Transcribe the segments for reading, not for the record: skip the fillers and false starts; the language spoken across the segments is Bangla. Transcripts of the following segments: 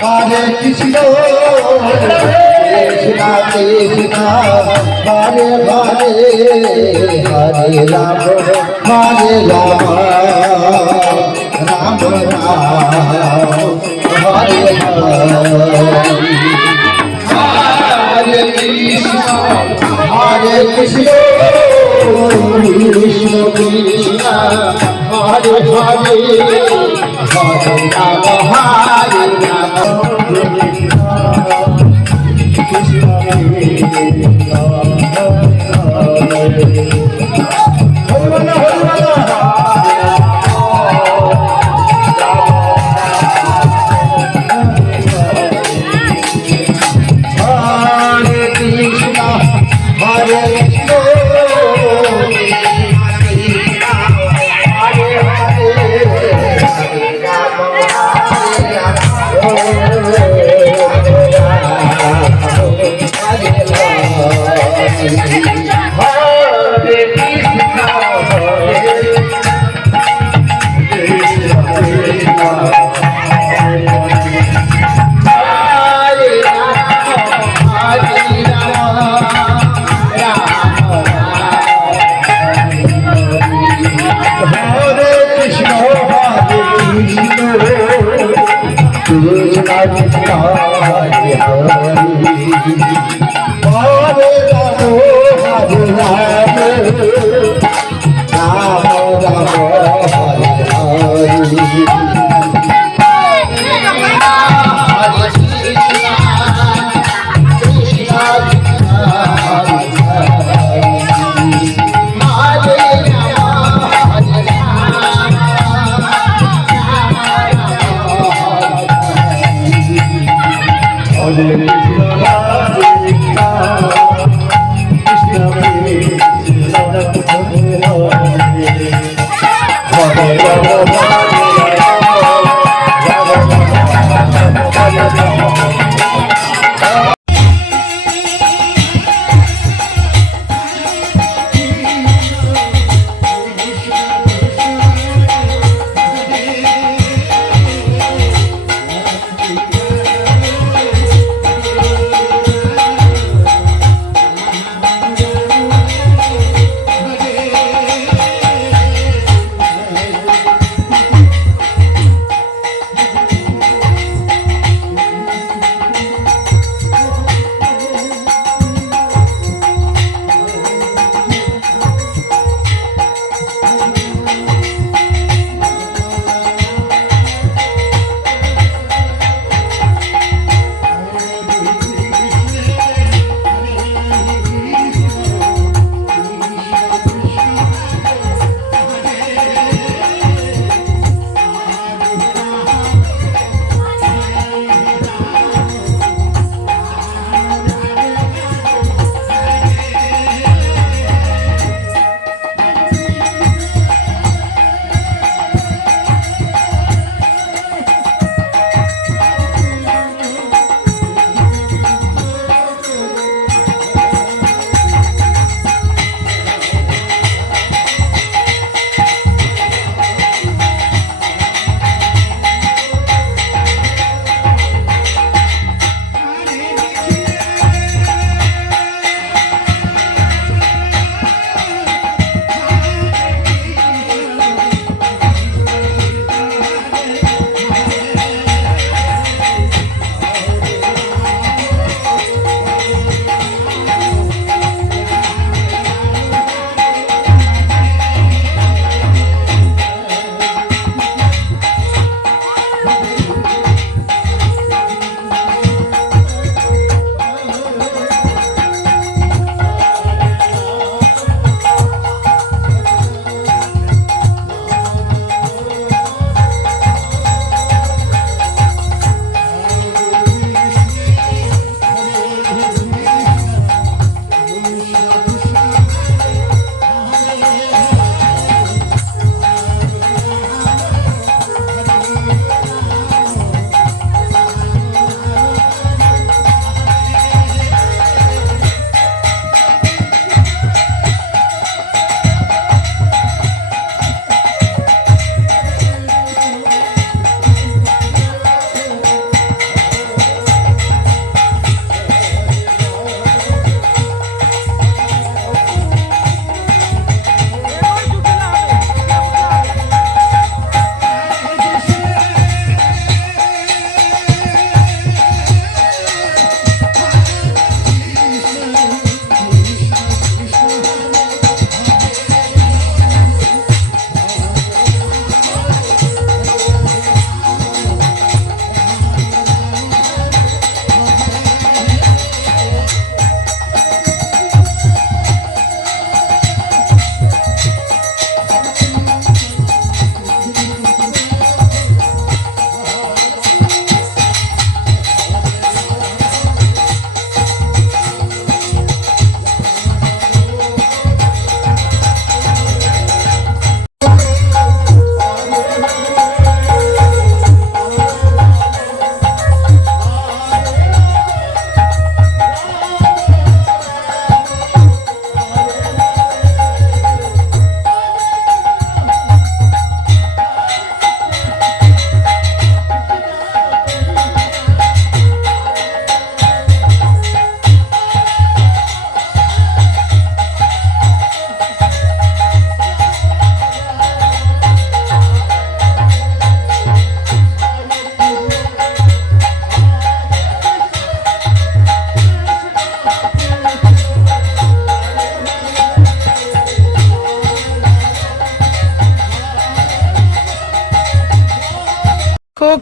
Hare Krishna, Krishna Krishna, Hare Hare, Hare Rama, Hare Rama, Rama Rama, Hare Hare, Hare Krishna, Hare Krishna, Krishna Krishna, Hare Hare, Hare Rama, Hare Rama.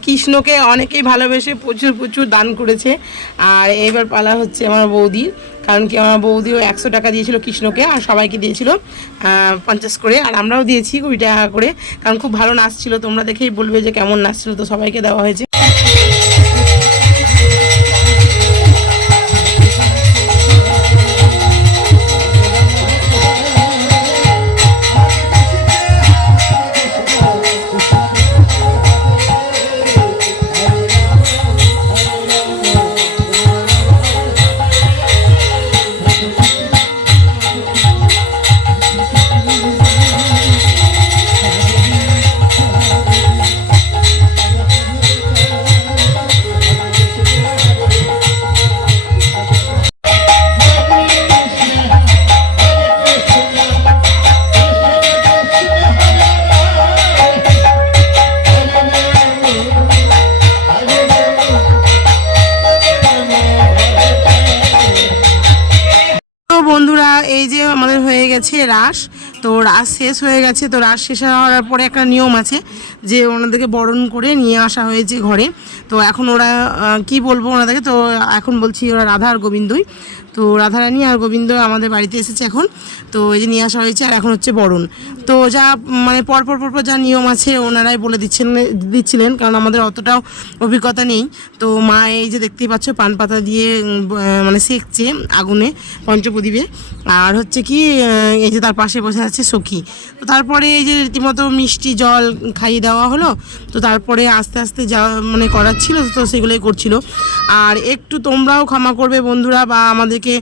কৃষ্ণকে অনেকেই ভালোবেসে প্রচুর প্রচুর দান করেছে। আর এবার পালা হচ্ছে আমার বৌদির, কারণ কি আমার বৌদিও 100 টাকা দিয়েছিল কৃষ্ণকে, আর সবাইকে দিয়েছিল 50 করে, আর আমরাও দিয়েছি 20 টাকা করে, কারণ খুব ভালো নাচছিল। তোমরা দেখেই বলবে যে কেমন নাচছিল, তো সবাইকে দেওয়া হয়েছে। বন্ধুরা, এই যে আমাদের হয়ে গেছে রাস, তো রাস শেষ হয়ে গেছে। তো রাস শেষ হওয়ার পরে একটা নিয়ম আছে যে ওনাদেরকে বরণ করে নিয়ে আসা হয়েছে ঘরে। তো এখন ওরা কি বলবো ওনাদেরকে, তো এখন বলছি ওরা রাধা আর গোবিন্দই। তো রাধারানী আর গোবিন্দ আমাদের বাড়িতে এসেছে এখন, তো এই যে নিয়ে আসা হয়েছে, আর এখন হচ্ছে বরণ। তো যা মানে পরপর যা নিয়ম আছে ওনারাই বলে দিচ্ছিলেন, কারণ আমাদের অতটাও অভিজ্ঞতা নেই। তো মা এই যে দেখতেই পাচ্ছ পান পাতা দিয়ে মানে সেঁকছে আগুনে পঞ্চপ্রদীপে, আর হচ্ছে কি এই যে তার পাশে বসে আছে সখী। তো তারপরে এই যে রীতিমতো মিষ্টি জল খাইয়ে দেওয়া হলো। তো তারপরে আস্তে আস্তে যা মানে করার ছিল তো সেগুলোই করছিল। আর একটু তোমরাও ক্ষমা করবে বন্ধুরা, বা আমাদেরকে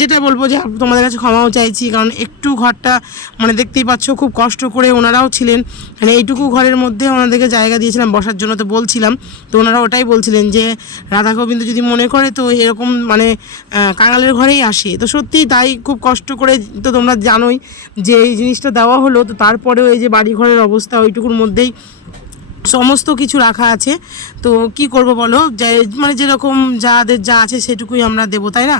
যেটা বলবো যে তোমাদের কাছে ক্ষমাও চাইছি, কারণ একটু ঘরটা মানে দেখতেই পাচ্ছ খুব কষ্ট করে ওনারাও ছিলেন, মানে এইটুকু ঘরের মধ্যে ওনাদেরকে জায়গা দিয়েছিলাম বসার জন্য। তো বলছিলাম, তো ওনারা ওটাই বলছিলেন যে রাধা গোবিন্দ যদি মনে করে তো এরকম মানে কাঙালের ঘরেই আসে। তো সত্যিই তাই, খুব কষ্ট করে, তো তোমরা জানোই যে এই জিনিসটা দেওয়া হলো। তো তারপরেও এই যে বাড়ি ঘরের অবস্থা, ওইটুকুর মধ্যেই সমস্ত কিছু রাখা আছে। তো কি করব বলো, মানে যেরকম যাদের যা আছে সেটুকুই আমরা দেবো, তাই না?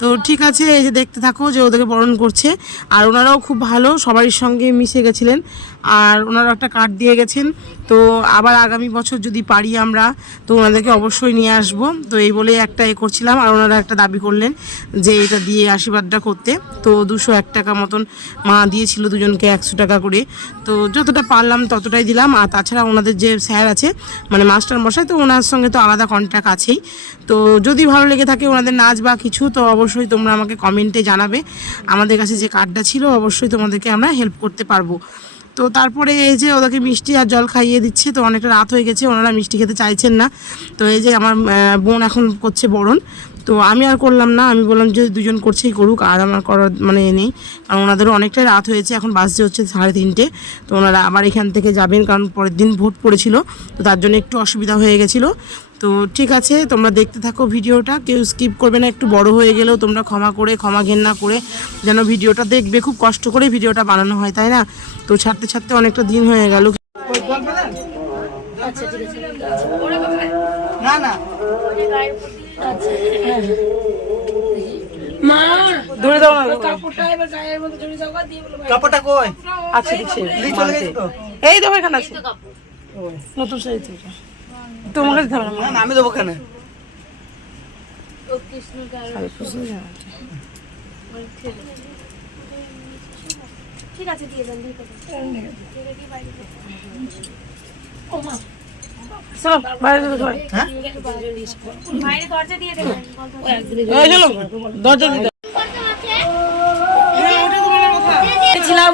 তো ঠিক আছে, এই যে দেখতে থাকো যে ওদেরকে বরণ করছে। আর ওনারাও খুব ভালো, সবারই সঙ্গে মিশে গেছিলেন, আর ওনারা একটা কার্ড দিয়ে গেছেন। তো আবার আগামী বছর যদি পারি আমরা, তো ওনাদেরকে অবশ্যই নিয়ে আসব। তো এই বলে একটা করছিলাম, আর ওনারা একটা দাবি করলেন যে এটা দিয়ে আশীর্বাদটা করতে। তো 201 টাকা মতন মা দিয়েছিল, দুজনকে 100 টাকা করে। তো যতটা পারলাম ততটাই দিলাম। আর তাছাড়া ওনাদের যে স্যার আছে মানে মাস্টার মশাই, তো ওনার সঙ্গে তো আলাদা কন্ট্যাক্ট আছেই। তো যদি ভালো লেগে থাকে ওনাদের নাচ বা কিছু, তো অবশ্যই তোমরা আমাকে কমেন্টে জানাবে। আমাদের কাছে যে কার্ডটা ছিল অবশ্যই তোমাদেরকে আমরা হেল্প করতে পারবো। তো তারপরে এই যে ওদেরকে মিষ্টি আর জল খাইয়ে দিচ্ছে। তো অনেকটা রাত হয়ে গেছে, ওনারা মিষ্টি খেতে চাইছেন না। তো এই যে আমার বোন এখন করছে বরণ। তো আমি আর করলাম না, আমি বললাম যে দুজন করছেই করুক, আর আমার করার মানে নেই, কারণ ওনাদেরও অনেকটাই রাত হয়েছে, এখন বাজতে হচ্ছে 3:30। তো ওনারা আবার এখান থেকে যাবেন, কারণ পরের দিন ভোট পড়েছিল, তো তার জন্য একটু অসুবিধা হয়ে গেছিলো। তো ঠিক আছে, তোমরা দেখতে থাকো ভিডিওটা, কেউ স্কিপ করবে না। একটু বড় হয়ে গেলেও তোমরা ক্ষমা ঘেন্না করে যেন ভিডিওটা দেখবে। খুব কষ্ট করে ভিডিওটা বানানো হয়, তাই না? তো ছাড়তে অনেকটা দিন হয়ে গেল। মা ধরে দাও না কাপড়টা এবার গায়ের মধ্যে জড়িয়ে দাও দিয়ে বলো কাপড়টা কই? আচ্ছা দিচ্ছে, চলে গেছে তো। এই দেখো এখানে আছে নতুন শাড়ি, তোমাকে দিতে হবে না, না আমি দেবো কেন? ও কৃষ্ণ ঠিক আছে দিয়ে দেন ও মা চলো বাইরে যাবো সবাই। বাইরে দরজা দিয়ে দেবেন এই চলো দরজা দিতে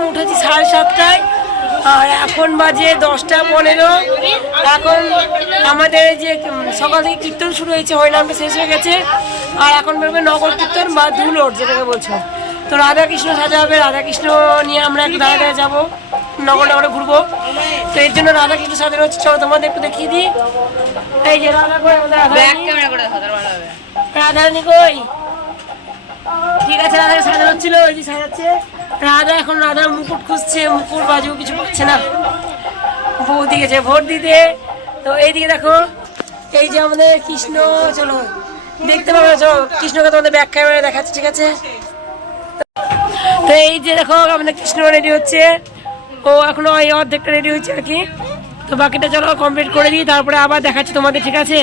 উঠেছি 7:30টায়, আর এখন বাজে 10:15। এখন আমাদের যে সকাল থেকে কীর্তন শুরু হয়েছে, হরিনামটা শেষ হয়ে গেছে, আর এখন বেরোবে নগর কীর্তন বা ধুলোর যেটাকে বলছো। তো রাধাকৃষ্ণ সাজা হবে, রাধাকৃষ্ণ নিয়ে আমরা একটু দাঁড়ায় যাবো, নগরে ঘুরবো। তো এর জন্য রাধাকৃষ্ণ সাজানো হচ্ছে, চলো তোমাদের একটু দেখিয়ে দিই। এই যে রাধারানী কই, ঠিক আছে, রাধাকে সাজানো হচ্ছিল, ওই যে সাজাচ্ছে রাধা। এখন রাধার মুকুট খুঁজছে, মুকুট বাজু কিছু পাচ্ছে না, বৌদি গেছে ভোট দিতে। তো এইদিকে দেখো, এই যে আমাদের কৃষ্ণ, চলো দেখতে পাবো, চলো কৃষ্ণকে তোমাদের ব্যাক ক্যামেরায় দেখাচ্ছে, ঠিক আছে? তো এই যে দেখো আমাদের কৃষ্ণ রেডি হচ্ছে, ও এখনো ওই অর্ধেকটা রেডি হচ্ছে আর কি। তো তো বাকিটা চলো কমপ্লিট করে দিই, তারপরে আবার দেখাচ্ছি তোমাদের, ঠিক আছে?